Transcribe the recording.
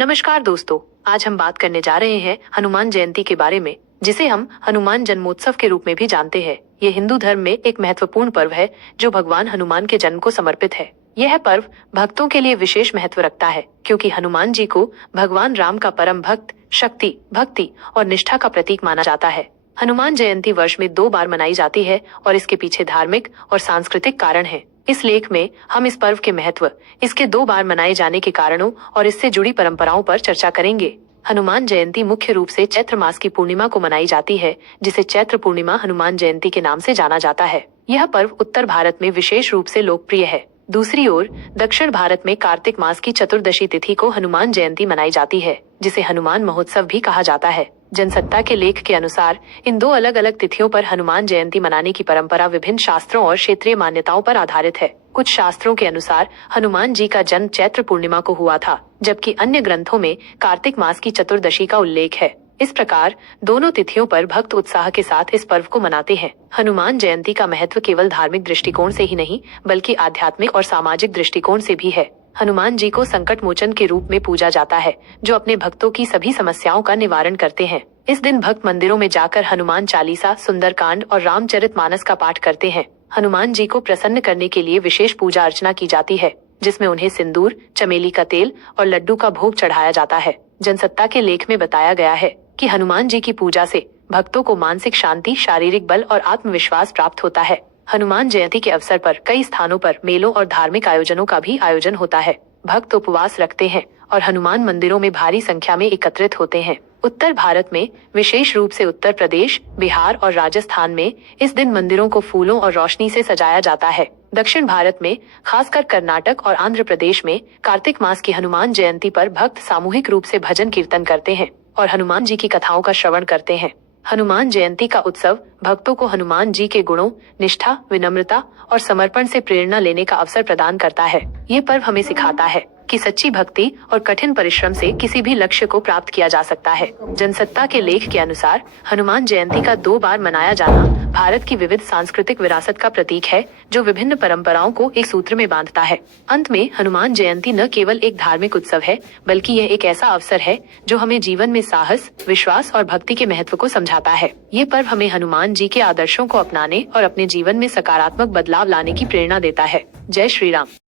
नमस्कार दोस्तों, आज हम बात करने जा रहे हैं हनुमान जयंती के बारे में, जिसे हम हनुमान जन्मोत्सव के रूप में भी जानते हैं। ये हिंदू धर्म में एक महत्वपूर्ण पर्व है जो भगवान हनुमान के जन्म को समर्पित है। यह पर्व भक्तों के लिए विशेष महत्व रखता है क्योंकि हनुमान जी को भगवान राम का परम भक्त, शक्ति, भक्ति और निष्ठा का प्रतीक माना जाता है। हनुमान जयंती वर्ष में 2 बार मनाई जाती है और इसके पीछे धार्मिक और सांस्कृतिक कारण है। इस लेख में हम इस पर्व के महत्व, इसके 2 बार मनाए जाने के कारणों और इससे जुड़ी परंपराओं पर चर्चा करेंगे। हनुमान जयंती मुख्य रूप से चैत्र मास की पूर्णिमा को मनाई जाती है, जिसे चैत्र पूर्णिमा हनुमान जयंती के नाम से जाना जाता है। यह पर्व उत्तर भारत में विशेष रूप से लोकप्रिय है। दूसरी ओर दक्षिण भारत में कार्तिक मास की चतुर्दशी तिथि को हनुमान जयंती मनाई जाती है, जिसे हनुमान महोत्सव भी कहा जाता है। जनसत्ता के लेख के अनुसार इन 2 अलग अलग तिथियों पर हनुमान जयंती मनाने की परंपरा विभिन्न शास्त्रों और क्षेत्रीय मान्यताओं पर आधारित है। कुछ शास्त्रों के अनुसार हनुमान जी का जन्म चैत्र पूर्णिमा को हुआ था, जबकि अन्य ग्रंथों में कार्तिक मास की चतुर्दशी का उल्लेख है। इस प्रकार दोनों तिथियों पर भक्त उत्साह के साथ इस पर्व को मनाते हैं। हनुमान जयंती का महत्व केवल धार्मिक दृष्टिकोण से ही नहीं, बल्कि आध्यात्मिक और सामाजिक दृष्टिकोण से भी है। हनुमान जी को संकट मोचन के रूप में पूजा जाता है, जो अपने भक्तों की सभी समस्याओं का निवारण करते हैं। इस दिन भक्त मंदिरों में जाकर हनुमान चालीसा, सुंदरकांड और रामचरितमानस का पाठ करते हैं। हनुमान जी को प्रसन्न करने के लिए विशेष पूजा अर्चना की जाती है, जिसमें उन्हें सिंदूर, चमेली का तेल और लड्डू का भोग चढ़ाया जाता है। जनसत्ता के लेख में बताया गया है कि हनुमान जी की पूजा से भक्तों को मानसिक शांति, शारीरिक बल और आत्मविश्वास प्राप्त होता है। हनुमान जयंती के अवसर पर कई स्थानों पर मेलों और धार्मिक आयोजनों का भी आयोजन होता है। भक्त उपवास रखते हैं और हनुमान मंदिरों में भारी संख्या में एकत्रित होते हैं। उत्तर भारत में, विशेष रूप से उत्तर प्रदेश, बिहार और राजस्थान में इस दिन मंदिरों को फूलों और रोशनी से सजाया जाता है। दक्षिण भारत में, खासकर कर्नाटक और आंध्र प्रदेश में, कार्तिक मास की हनुमान जयंती पर भक्त सामूहिक रूप से भजन कीर्तन करते हैं और हनुमान जी की कथाओं का श्रवण करते हैं। हनुमान जयंती का उत्सव भक्तों को हनुमान जी के गुणों, निष्ठा, विनम्रता और समर्पण से प्रेरणा लेने का अवसर प्रदान करता है। ये पर्व हमें सिखाता है कि सच्ची भक्ति और कठिन परिश्रम से किसी भी लक्ष्य को प्राप्त किया जा सकता है। जनसत्ता के लेख के अनुसार हनुमान जयंती का 2 बार मनाया जाना भारत की विविध सांस्कृतिक विरासत का प्रतीक है, जो विभिन्न परंपराओं को एक सूत्र में बांधता है। अंत में हनुमान जयंती न केवल एक धार्मिक उत्सव है, बल्कि यह एक ऐसा अवसर है जो हमें जीवन में साहस, विश्वास और भक्ति के महत्व को समझाता है। ये पर्व हमें हनुमान जी के आदर्शों को अपनाने और अपने जीवन में सकारात्मक बदलाव लाने की प्रेरणा देता है। जय श्री राम।